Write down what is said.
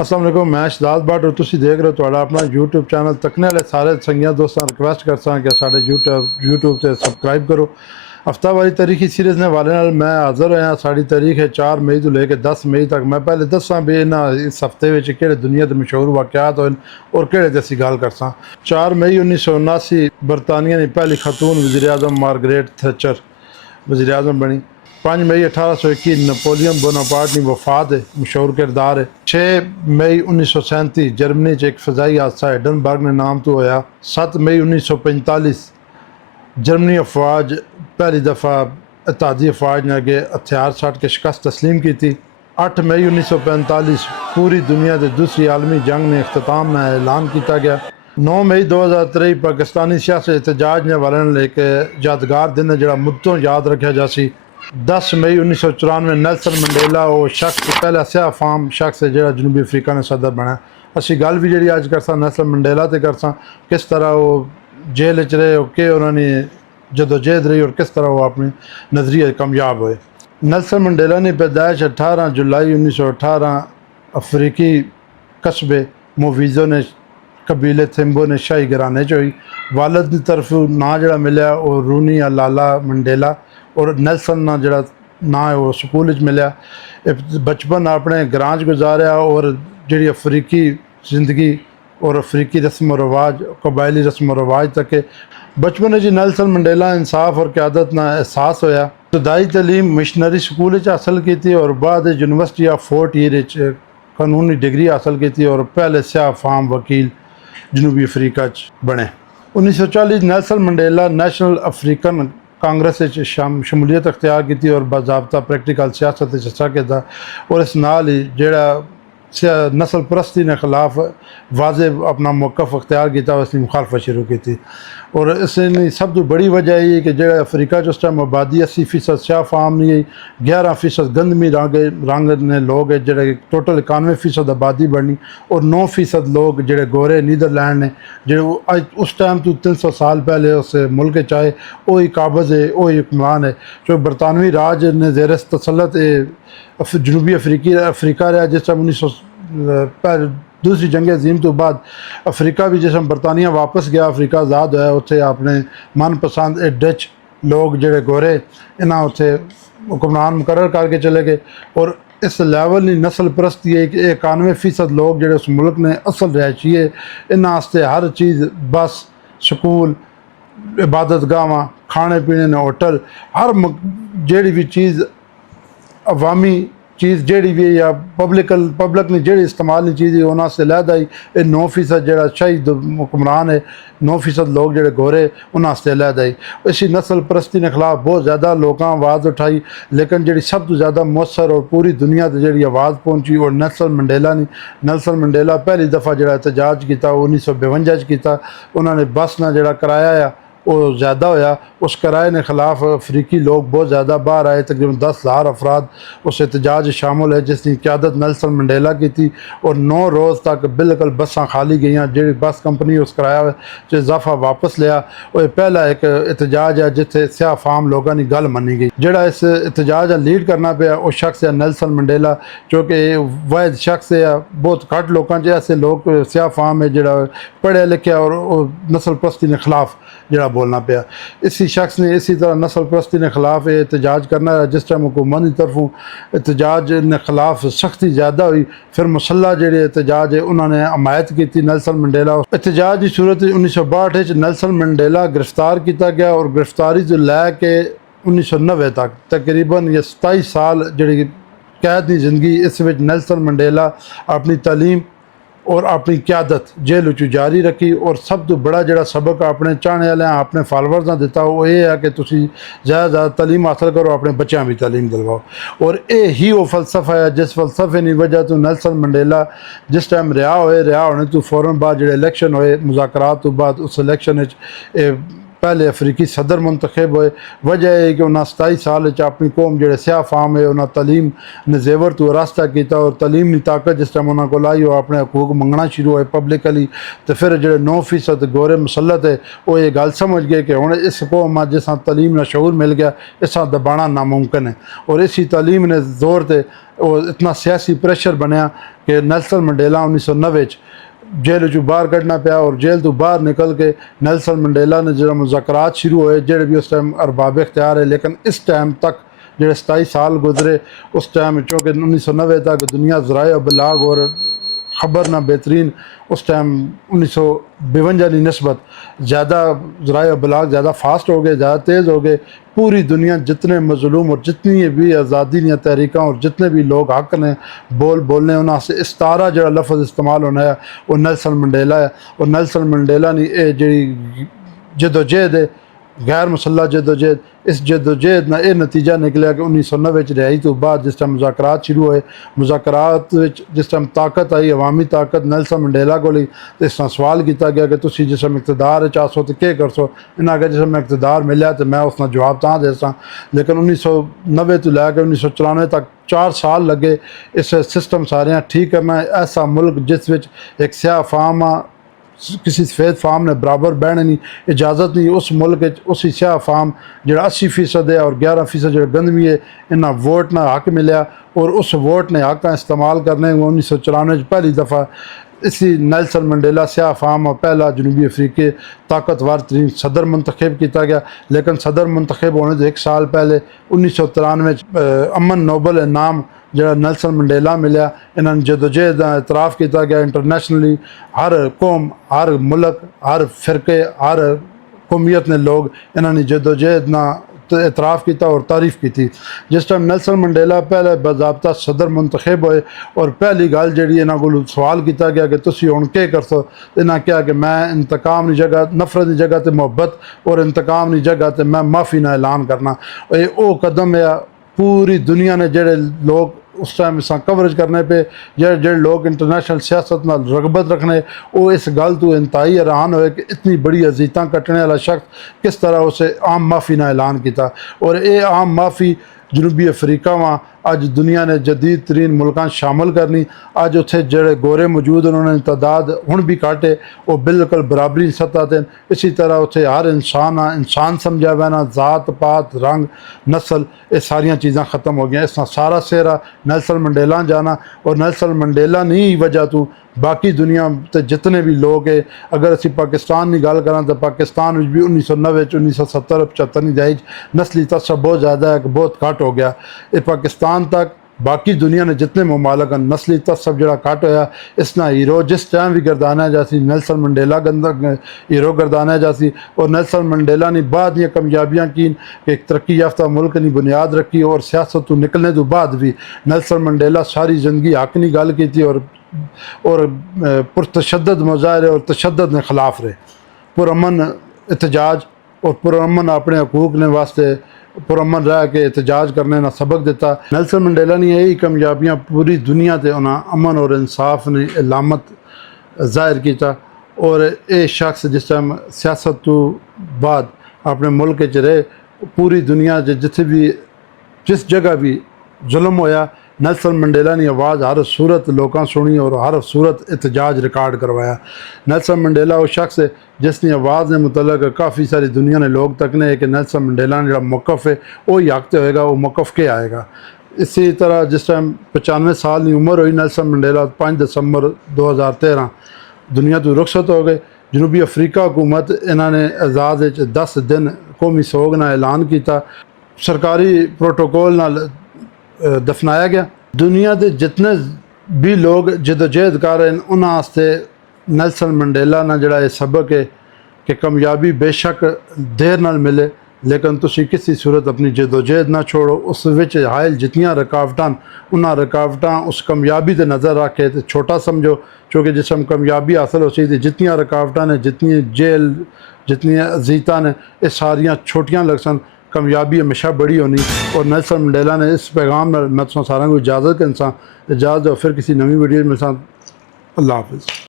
अस्सलाम वालेकुम, मैं शहजाद भट्ट और तुसी देख रहे हो तुहाडा अपना यूट्यूब चैनल। तकने वाले सारे संगिया दोस्तों रिक्वेस्ट करता कि साढ़े यूट्यूब से सबसक्राइब करो। हफ्तावारी तारीखी सीरीज़ ने वाले नाल मैं हाज़र होया। साड़ी तारीख है 4 मई तो लेकर 10 मई तक। मैं पहले दसा भी इन्हां इस हफ्ते में किहड़े दुनिया के मशहूर वाक़यात होए और किहड़े ते असीं गल करसां। 4 मई 1979 बरतानिया की पहली खतून वज़ीर आज़म मार्गरेट थैचर वज़ीर आज़म बनी। 5 मई 1821 नपोलियन बोनापार्ट की वफात है, मशहूर किरदार है। 6 मई 1937 जर्मनी एक फ़ज़ाई हादसा हिंडनबर्ग ने नाम तो होया। 7 मई 1945 जर्मनी अफवाज पहली दफ़ा इत्तेहादी अफवाज ने अगे हथियार छड़ के शिकस्त तस्लीम की थी। 8 मई 1945 पूरी दुनिया के दूसरी आलमी जंग ने अख्ताम में ऐलान किया गया। 9 मई 2023 पाकिस्तानी सियासी एहतजाज ने वाले लेके यादगार दिन है जो मुद्दों याद रखा जासी। 10 मई 1994 नेल्सन मंडेला वो शख्स पहला स्याह फाम शख्स है जो जनूबी अफ्रीका ने सदर बना। असी गल भी जी अज करसा नेल्सन मंडेला तो करसा किस तरह वो जेल च रहे कि उन्होंने जदोजहद रही और किस तरह वो अपने नज़रिए कामयाब हुए। नेल्सन मंडेला की पैदाइश 18 जुलाई 1918 अफ्रीकी कस्बे मोवीज़ो ने कबीले थिम्बो ने शाही घराने च हुई। वालद की तरफ ना जड़ा मिलया और रूनी या लाला मंडेला और नेल्सन ना जड़ा ना है वो स्कूल मिलया। बचपन अपने ग्रां गुजारिया और जी अफ्रीकी जिंदगी और अफ्रीकी रस्म व रवाज कबायली रस्म व रवाज तक है। बचपन जी नेल्सन मंडेला इंसाफ और क्यादत ना एहसास होया। इब्तदाई तलीम मिशनरी स्कूल हासिल की थी और बाद यूनिवर्सिटी ऑफ फोर्ट ईयर कानूनी डिग्री हासिल की थी और पहले स्याह फाम वकील जनूबी अफ्रीका बने। 1940 Nelson Mandela national African Congress शमूलियत अख्तियार की थी और बाज़ाब्ता प्रैक्टिकल सियासत हिस्सा किया और इस नाल ही जेड़ा नस्ल परस्ती ने खिलाफ वाजे अपना मौक़िफ़ अख्तियार किया और इसकी मुखालफत शुरू की थी। और इसकी सब तो बड़ी वजह ये कि जो अफ्रीका उस टाइम आबादी 80% स्याह फाम नहीं है, 11% गंदमी रंग ने लोग है जोड़े टोटल 91% आबादी बढ़नी और 9% लोग जोड़े गोरे नीदरलैंड ने जो अज उस टाइम तो 300 साल पहले उस मुल्क चाहे वही काबज़ है वही हुक्मरान है। जो बरतानवी राज ने ज़ेर तसल्लत जनूबी अफ्रीका रहा जिस टाइम 1900 दूसरी जंग अजीम तो बाद अफ्रीका भी जिस बरतानिया वापस गया अफ्रीका आज़ाद होया उत्थे अपने मनपसंद डच लोग जोड़े गोरे इन्हें उत्थे हुक्मरान मुकर्रर करके चले गए। और इस लैवल की नस्ल परस्ती है कि 91% लोग जोड़े उस मुल्क ने असल रहायशी है। इन्होंने हर चीज़ बस स्कूल इबादत गावां खाने पीने ने होटल हर जी भी चीज़ अवामी चीज़ जी भी है या पब्लिक ने जी इस्तेमाल की चीज़ उन्होंने लैदा ही 9% जो शहीद हुक्मरान है 9% लोग जोड़े गोरे उन्होंने लैदा ही। इसी नस्ल परस्ती के खिलाफ बहुत ज़्यादा लोगों आवाज़ उठाई लेकिन जी सब तो ज़्यादा मौसर और पूरी दुनिया से जी आवाज़ पहुँची और नेल्सन मंडेला ने नेल्सन मंडेला पहली दफ़ा जो एहतजाज किया 1952 किया। उन्होंने बस ना जोड़ा कराया आ वो ज़्यादा होया उस किराए के खिलाफ अफ्रीकी लोग बहुत ज़्यादा बाहर आए। तकरीबन 10,000 अफराद उस एहतजाज शामिल है जिसकी क्यादत नेल्सन मंडेला की थी और 9 रोज़ तक बिल्कुल बसा खाली गई। जी बस कंपनी उस किराया जो इजाफा वापस लिया वो पहला एक एहतजाज है जिथे स्याह फाम लोगों की गल मनी गई। जोड़ा इस एहतजाज लीड करना पाया वो शख्स है नेल्सन मंडेला जो कि वाहिद शख्स है। बहुत घट लोगों ऐसे लोग स्याह फाम है जोड़ा पढ़िया लिखा और नस्ल परस्ती के खिलाफ जोड़ा बोलना पाया। इसी शख्स ने इसी तरह नस्ल परस्ती के खिलाफ एहतजाज करना है। जिस टाइम हुकूमत की तरफों एहतजाज के खिलाफ सख्ती ज़्यादा हुई फिर मुसल्ला जो एहतजाज है उन्होंने हमायत की थी नेल्सन मंडेला। एहतजाज की सूरत 1962 नेल्सन मंडेला गिरफ्तार किया गया और गिरफ्तारी तो लैके 1990 तक तकरीबन ये 27 साल जी कैद की जिंदगी इस नेल्सन मंडेला अपनी तालीम और अपनी क्यादत जेल जारी रखी। और सब तो बड़ा जोड़ा सबक अपने चाहने वाले अपने फॉलोअर्स ने दिता वो ये है कि तुसी ज़्यादा तालीम हासिल करो अपने बच्चों भी तालीम दिलवाओ। और ये ही वो फलसफा है जिस फलसफे की वजह तो नेल्सन मंडेला जिस टाइम रिहा होने तो फौरन बाद जो इलैक्शन होए मुज़ाकरात तो बाद उस इलैक्शन पहले अफ्रीकी सदर मुंतखब होए। वजह है कि उन्हें 27 साल अपनी कौम जो स्याह फाम है उन्हें तलीम ने जेवर तो रास्ता किया और तलीम की ताकत जिस टाइम उन्होंने को आई वो अपने हकूक मंगना शुरू होए पब्लिकली। तो फिर जो 9% गोरे मुसलत है वो ये गल समझ गए कि हूँ इस कौम जिस तलीम का शऊर मिल गया इस दबाना नामुमकिन है। और इसी तलीम ने जोर से इतना सियासी प्रेशर बनया कि नेल्सन मंडेला 1990 जेल चो बाहर कढ़ना पाया और जेल तो बाहर निकल के नेल्सन मंडेला ने जो मुज़ाकरात शुरू होए जेड़े भी उस टाइम अरबाब इख्तियार है। लेकिन इस टाइम तक जो 27 साल गुजरे उस टाइम चूँकि 1990 तक दुनिया ज़राए अबलाग और ख़बर ना बेहतरीन उस टाइम 1952 की नस्बत ज़्यादा ज़राए अबलाग ज़्यादा फास्ट हो गए, ज़्यादा तेज़ हो गए। पूरी दुनिया जितने मज़लूम और जितनी भी आज़ादी दी तहरीकां और जितने भी लोग हक ने बोलने उन्होंने से इस्तारा जो लफ्ज़ इस्तेमाल होना है वो नेल्सन मंडेला है। और नेल्सन मंडेला ने जी जदोजहद है गैर मुसल्ह जदोजहद इस जदोजहद ना यह नतीजा निकलिया कि 1990 रिहाई तो बाद जिस टाइम मुज़ाकरात शुरू होए मुज़ाकरात जिस टाइम ताकत आई अवामी ताकत नेल्सन मंडेला को तो इस तरह सवाल किया गया कि तुम जिस टाइम इकतदार चाहो तो क्या कर सो। इन्हें आगे जिस मैं इकतदार मिले तो मैं उसका जवाब ता दे सा। लेकिन 1990 तो लैके 1994 तक 4 साल लगे इस सिस्टम सारे ठीक करना। ऐसा मुल्क जिस विच एक स्याह फाम किसी सफेद फार्म ने बराबर बहने की इजाज़त नहीं उस मुल्क उसी स्याह फार्म जो 80% है और 11% जो गंदमी है इन्हें वोट ना हक मिले और उस वोट ने हक का इस्तेमाल करने 1994 पहली दफ़ा इसी नेल्सन मंडेला स्याह फार्म पहला जनूबी अफ्रीकी ताकतवर तरीन सदर मुंतखब किया गया। लेकिन सदर मुंतखब होने तो 1 साल पहले 1993 अमन नोबल इनाम जो नेल्सन मंडेला मिले इन्होंने जदोजहद का एतराफ़ किया गया इंटरनेशनली। हर कौम हर मुल्क हर फ़िरके हर कौमियत ने लोग इन्होंने जदोजहद ना एतराफ़ किया और तारीफ़ की थी। जिस टाइम नेल्सन मंडेला पहले बाज़ाब्ता सदर मुंतखब होए और पहली गल जी इन्हों को सवाल किया गया कि तुम हुण के कर सो। इन्हें कहा कि मैं इंतकाम की जगह नफरत की जगह तो मुहब्बत और इंतकाम की जगह तो मैं माफ़ी ना ऐलान करना। ये वो कदम है पूरी दुनिया ने जेड़े लोग उस टाइम इस कवरेज करने पे जे लोग इंटरनेशनल सियासत में रगबत रखने वो इस गल तो इंतहाई हैरान होए कि इतनी बड़ी अजीतां कटने वाला शख्स किस तरह उसे आम माफ़ी ना ऐलान किया। और ये आम माफ़ी जनूबी अफ्रीका वहाँ अज दुनिया ने जदीद तरीन मुल्कां शामिल करनी। अज उत्थे जेड़े गोरे मौजूद उन्होंने तादाद हुण भी घट है वो बिल्कुल बराबरी सतह ते। इसी तरह उत्थे हर इंसान समझा वैना जात पात रंग नस्ल ये सारिया चीज़ां ख़त्म हो गई। इस सारा सेहरा नेल्सन मंडेला जाना और नेल्सन मंडेला नहीं वजह तो बाकी दुनिया ते जितने भी लोग है। अगर असी पाकिस्तान की गल करें तो पाकिस्तान में भी 1990 1970 75 की दहाई नस्ली तसब बहुत ज़्यादा है बहुत घट हो गया। ये पाकिस्तान तक बाकी दुनिया ने जितने ममालक नस्ली तसब जो घट होया इसना हीरो जिस टाइम भी गर्दाना जासी नेल्सन मंडेला हीरो गर्दाना जासी। और नेल्सन मंडेला ने बाद दी कामयाबियाँ की एक तरक्की याफ्ता मुल्क की बुनियाद रखी और सियासत तो निकलने तो बाद भी नेल्सन मंडेला सारी ज़िंदगी हक की गल की थी और पुरतशद्दद मुजाहरे और तशद्दद ने खिलाफ रहे। पुरअमन एहतजाज और पुरअमन अपने हकूक ने वास्ते पुरअमन रह के एहतजाज करने ना सबक दिता। नेल्सन मंडेला ने यही कामयाबियाँ पूरी दुनिया से उन्हें अमन और इंसाफ ने इलामत जाहिर किया। और ये शख्स जिस टाइम सियासत तो बाद अपने मुल्क च रहे पूरी दुनिया जिथे भी जिस जगह भी जुल्म होया नेल्सन मंडेला ने आवाज़ हर सूरत लोगों सुनी और हर सूरत एहतजाज रिकॉर्ड करवाया। नेल्सन मंडेला वो शख्स है जिसकी आवाज़ ने मुतलक काफ़ी सारी दुनिया ने लोग तकने कि नेल्सन मंडेला ने जो मौक़िफ़ है वो ही हक होएगा वो मौक़िफ़ के आएगा। इसी तरह जिस टाइम 95 साल की उम्र हुई नेल्सन मंडेला 5 दिसंबर 2013 दुनिया तो रुखसत हो गए। जनूबी अफ्रीका हुकूमत इन्होंने आज़ाद 10 दिन कौमी सोग ना ऐलान किया सरकारी प्रोटोकोल नाल दफनाया गया। दुनिया के जितने भी लोग जदोजहद कर रहे हैं उन्होंने नेल्सन मंडेला ना जड़ा सबक है कि कामयाबी बेशक देर नाल मिले लेकिन तुसी किसी सूरत अपनी जदोजहद ना छोड़ो। उस विच हायल जितनियां रुकावटां उन्होंने रुकावटां उस कामयाबी ते नज़र रख के तो छोटा समझो क्योंकि जिस हम कामयाबी हासिल हो सी तो जितनियां रुकावटां ने जितनी जेल जितनियां अजीतां ने ये सारियां छोटियां लग सन कामयाबी हमेशा बड़ी होनी। और नेल्सन मंडेला ने इस पैगाम मैं सारा को इजाज़त के इंसान इजाज़त फिर किसी नवी वीडियो में अल्लाह हाफ़िज़।